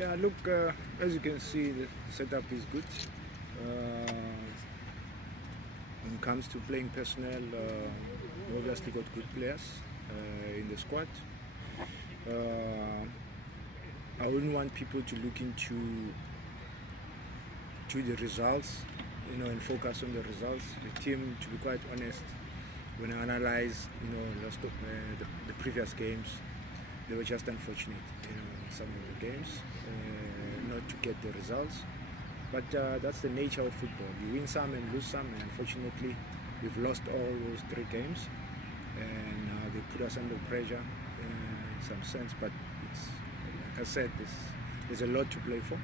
Yeah, look, as you can see, the setup is good. When it comes to playing personnel, we obviously got good players in the squad. I wouldn't want people to look into the results, and focus on the results. The team, to be quite honest, when I analyze, the previous games, they were just unfortunate, in some of the games, not to get the results. But that's the nature of football. You win some and lose some, and unfortunately, we've lost all those 3 games, and they put us under pressure in some sense. But it's, like I said, there's a lot to play for.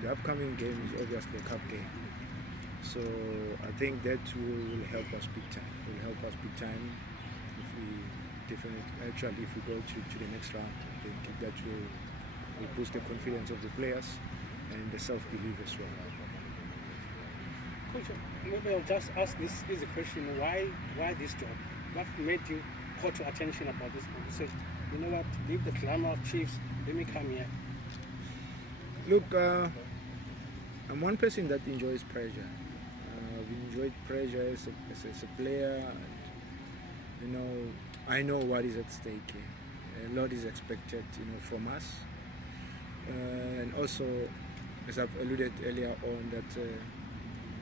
The upcoming game is obviously a cup game, so I think that will help us big time. If we if we go to the next round. I think that will boost the confidence of the players and the self-belief as well. Coach, maybe I'll just ask this easy question: Why this job? What made you caught your attention about this one? You said, you know what, leave the glamour of Chiefs, let me come here. Look, I'm one person that enjoys pressure. I've enjoyed pressure as a player, and I know what is at stake here. A lot is expected, from us, and also, as I've alluded earlier on, that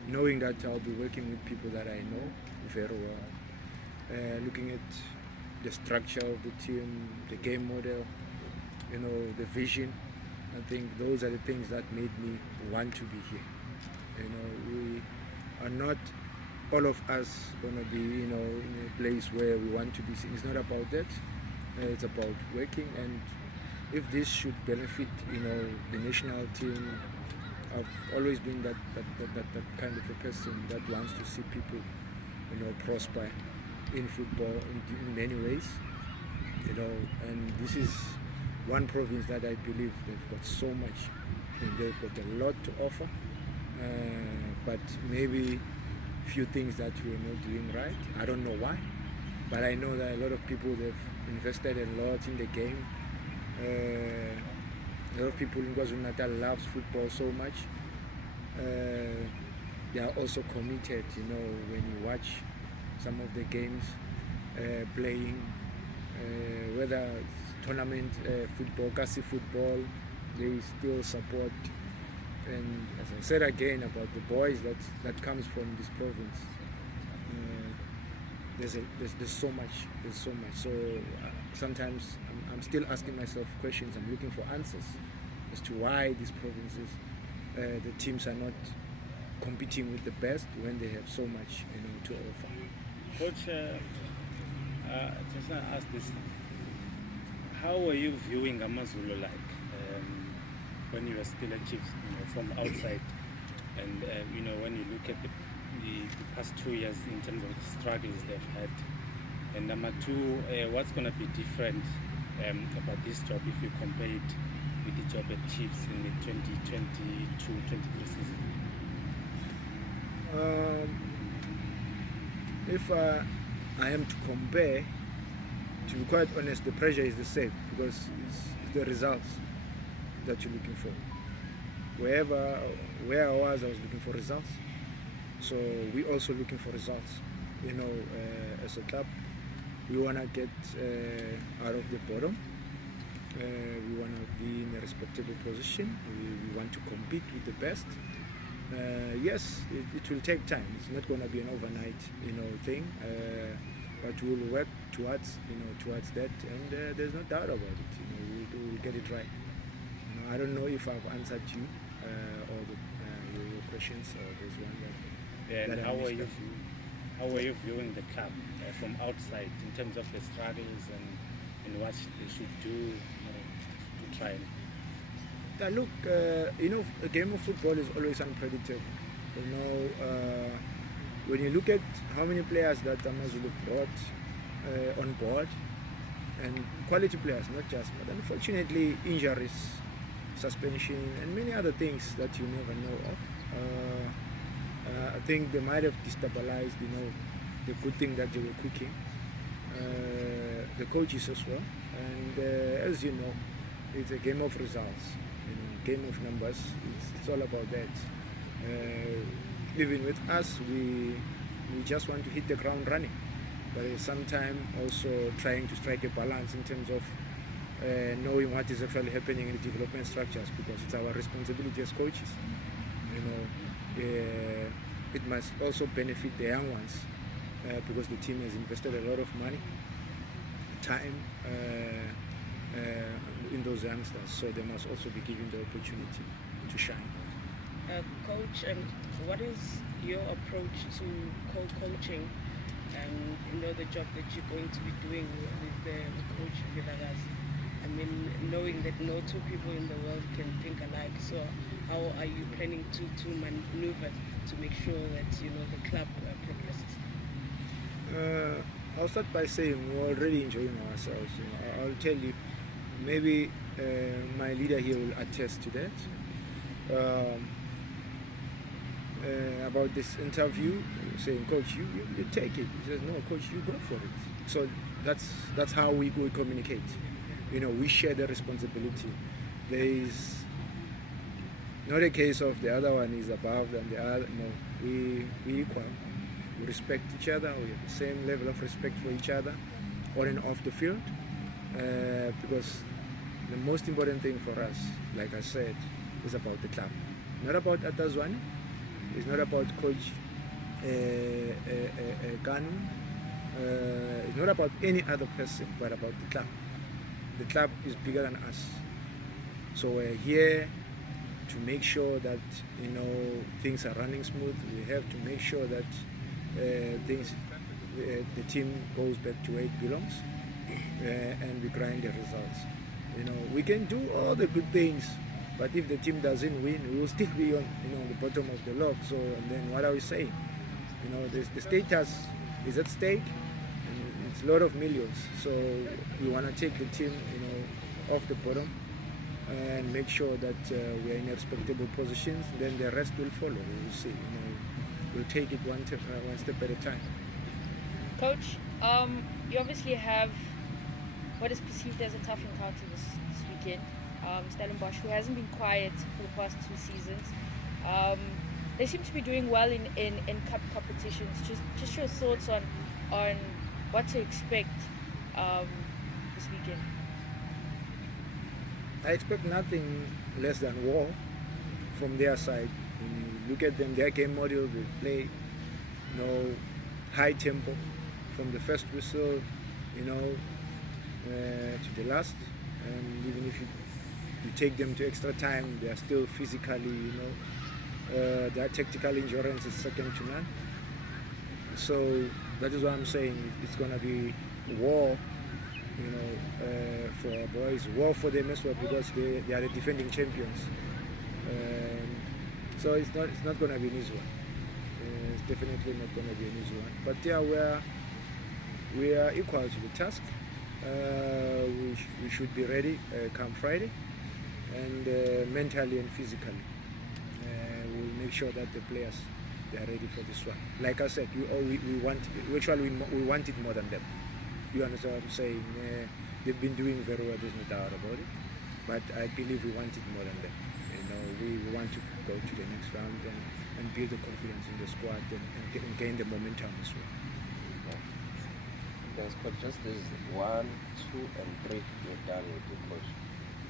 knowing that I'll be working with people that I know very well, looking at the structure of the team, the game model, the vision. I think those are the things that made me want to be here. We are not all of us going to be, in a place where we want to be seen. It's not about that. It's about working, and if this should benefit, the national team. I've always been that kind of a person that wants to see people, prosper in football in many ways, and this is one province that I believe they've got so much, and they've got a lot to offer, but maybe few things that we're not doing right. I don't know why, but I know that a lot of people, they've invested a lot in the game. A lot of people in KwaZulu-Natal loves football so much. They are also committed, when you watch some of the games playing, whether it's tournament football, Kasi football, they still support. And as I said again about the boys that comes from this province, there's so much. So sometimes I'm still asking myself questions. I'm looking for answers as to why these provinces, the teams are not competing with the best when they have so much, to offer. Coach, just want to ask this: how were you viewing Amazulu like when you were still a Chiefs, from outside, and when you look at the past 2 years in terms of the struggles they've had, and number 2, what's going to be different about this job if you compare it with the job at Chiefs in the 2022-23 season? If I am to compare, to be quite honest, the pressure is the same, because it's the results that you're looking for. Where I was looking for results. So we're also looking for results. As a club, we want to get out of the bottom. We want to be in a respectable position. We want to compete with the best. Yes, it will take time. It's not going to be an overnight, thing. But we'll work towards that, and there's no doubt about it. We'll get it right. I don't know if I've answered you all your questions, or there's one that. And how are you viewing the club from outside in terms of the struggles and what they should do, to try? Look, a game of football is always unpredictable. When you look at how many players that Amazulu brought on board, and quality players, not just, but unfortunately injuries, suspension, and many other things that you never know of. I think they might have destabilized, the good thing that they were cooking, the coaches as well. And as you know, it's a game of results, game of numbers. It's all about that. Even with us, we just want to hit the ground running, but at the same time also trying to strike a balance in terms of knowing what is actually happening in the development structures, because it's our responsibility as coaches. It must also benefit the young ones, because the team has invested a lot of money, time in those youngsters, so they must also be given the opportunity to shine. Coach, what is your approach to co-coaching and the job that you're going to be doing with the coach Vilakazi? I mean, knowing that no two people in the world can think alike, so how are you planning to maneuver to make sure that the club progresses? I'll start by saying we're already enjoying ourselves. I'll tell you, maybe my leader here will attest to that. About this interview, saying, Coach, you take it. He says, no, Coach, you go for it. So that's how we communicate. We share the responsibility. There is not a case of the other one is above than the other. No, we equal. We respect each other. We have the same level of respect for each other, on and off the field. Because the most important thing for us, like I said, is about the club. Not about Athur Zwane. It's not about Coach Kanu. It's not about any other person, but about the club. The club is bigger than us. So we're here to make sure that things are running smooth. We have to make sure that the team goes back to where it belongs, and we grind the results. We can do all the good things, but if the team doesn't win, we will still be on the bottom of the log. So, and then what are we saying? The status is at stake, and it's a lot of millions. So we want to take the team, off the bottom, and make sure that we are in respectable positions. Then the rest will follow. We will see. We'll take it one step at a time. Coach, you obviously have what is perceived as a tough encounter this weekend. Stellenbosch, who hasn't been quiet for the past 2 seasons. They seem to be doing well in cup competitions. Just your thoughts on what to expect this weekend. I expect nothing less than war from their side. When you look at them, their game model, they play high tempo from the first whistle, to the last. And even if you take them to extra time, they are still physically, their tactical endurance is second to none. So that is what I'm saying. It's going to be war, for our boys, war for them as well, because they are the defending champions. So it's not going to be an easy one. It's definitely not going to be an easy one. But yeah, we are equal to the task. We should be ready come Friday, and mentally and physically. We'll make sure that the players, they are ready for this one. Like I said, we want it more than them. You understand what I'm saying? They've been doing very well, there's no doubt about it. But I believe we want it more than them. We want to go to the next round and build the confidence in the squad and gain the momentum as well. Yes, coach, just this 1, 2, and 3, you're done with the coach.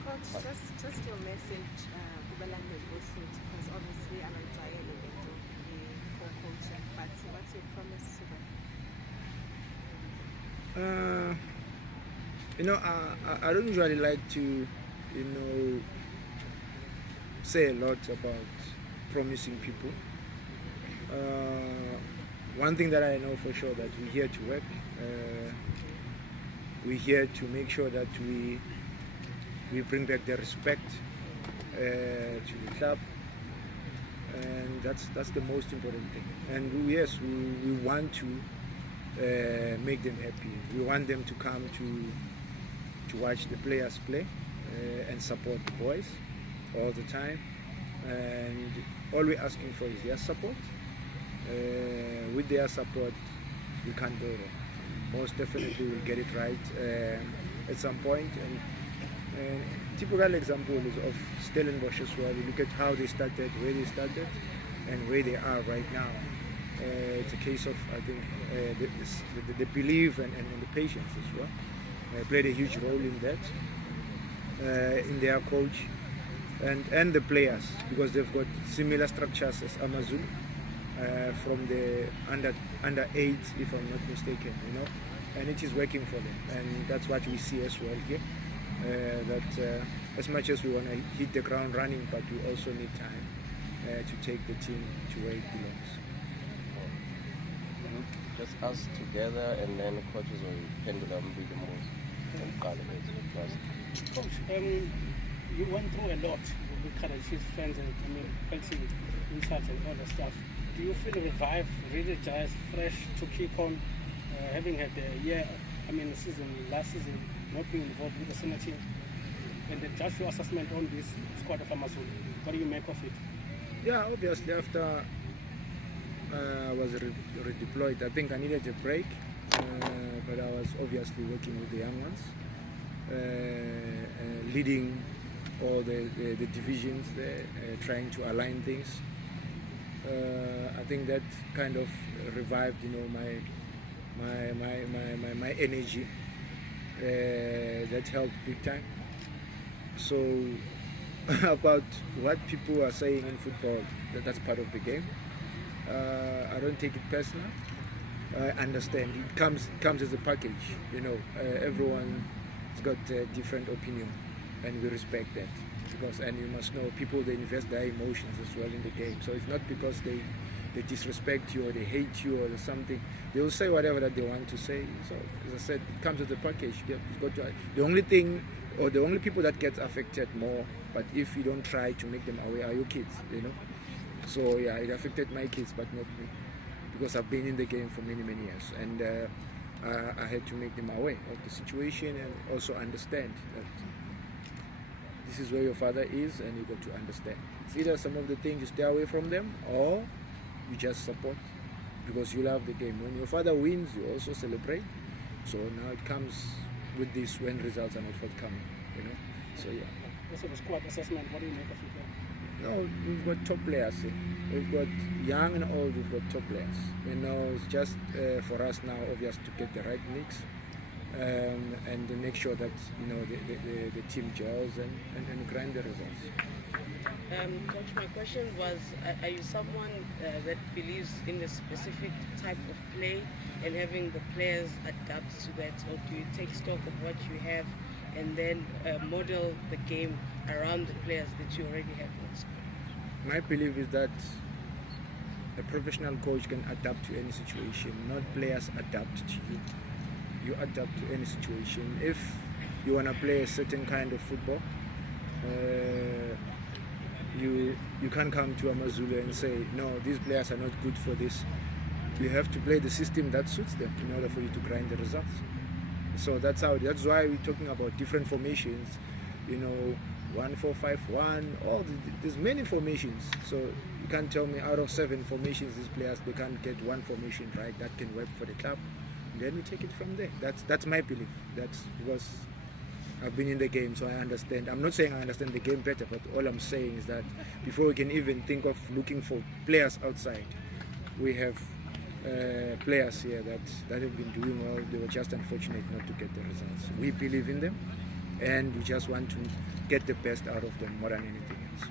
Coach, just your message, because obviously I'm enjoying the co-coaching, but what's your promise to them? I don't usually like to, say a lot about promising people. One thing that I know for sure, that we're here to work. We're here to make sure that we bring back the respect to the club, and that's the most important thing. And yes, we want to make them happy. We want them to come to watch the players play and support the boys all the time. And all we're asking for is their support. With their support, we can't go wrong. Most definitely we'll get it right at some point, and typical example is of Stellenbosch as well. You look at how they started, where they started, and where they are right now. It's a case of, I think, the belief and the patience as well. Played a huge role in that, in their coach and the players, because they've got similar structures as Amazulu, from the under 8, if I'm not mistaken, and it is working for them, and that's what we see as well here. That as much as we want to hit the ground running, but we also need time to take the team to where it belongs. Just us together, and then coaches will pendulum be the most. Coach, you went through a lot with Kaizer Chiefs fans and healthy insights and all that stuff. Do you feel revived, re-energized, fresh to kick on, having had last season, not being involved with the senior team? And then just your assessment on this squad of Amazulu, what do you make of it? Yeah, obviously after I was redeployed, I think I needed a break, but I was obviously working with the young ones, leading all the divisions there, trying to align things. I think that kind of revived, my energy. That helped big time. So about what people are saying in football, that's part of the game. I don't take it personal. I understand it comes as a package. Everyone's got a different opinion, and we respect that. And you must know, people, they invest their emotions as well in the game. So it's not because they disrespect you or they hate you or something. They will say whatever that they want to say. So as I said, it comes as a package. The only thing, or the only people that get affected more, but if you don't try to make them aware, are your kids. So yeah, it affected my kids, but not me, because I've been in the game for many years, and I had to make them aware of the situation and also understand that this is where your father is, and you got to understand. It's either some of the things you stay away from them, or you just support because you love the game. When your father wins, you also celebrate. So now it comes with this when results are not forthcoming. So yeah. Also the squad assessment, what do you make of it? No, we've got top players here. We've got young and old, we've got top players. It's just for us now, obvious, to get the right mix, and to make sure that the team gels and grind the results. Coach, my question was, are you someone that believes in a specific type of play and having the players adapt to that, or do you take stock of what you have and then model the game around the players that you already have in the squad? My belief is that a professional coach can adapt to any situation, not players adapt to you. You adapt to any situation. If you want to play a certain kind of football, you can't come to Amazulu and say, no, these players are not good for this. You have to play the system that suits them in order for you to grind the results. So that's why we're talking about different formations, 1-4-5-1, there's many formations. So you can't tell me out of 7 formations, these players, they can't get one formation right that can work for the club. And then we take it from there. That's my belief. That's because I've been in the game, so I understand. I'm not saying I understand the game better, but all I'm saying is that before we can even think of looking for players outside, we have players here that have been doing well. They were just unfortunate not to get the results. We believe in them, and we just want to get the best out of them more than anything else.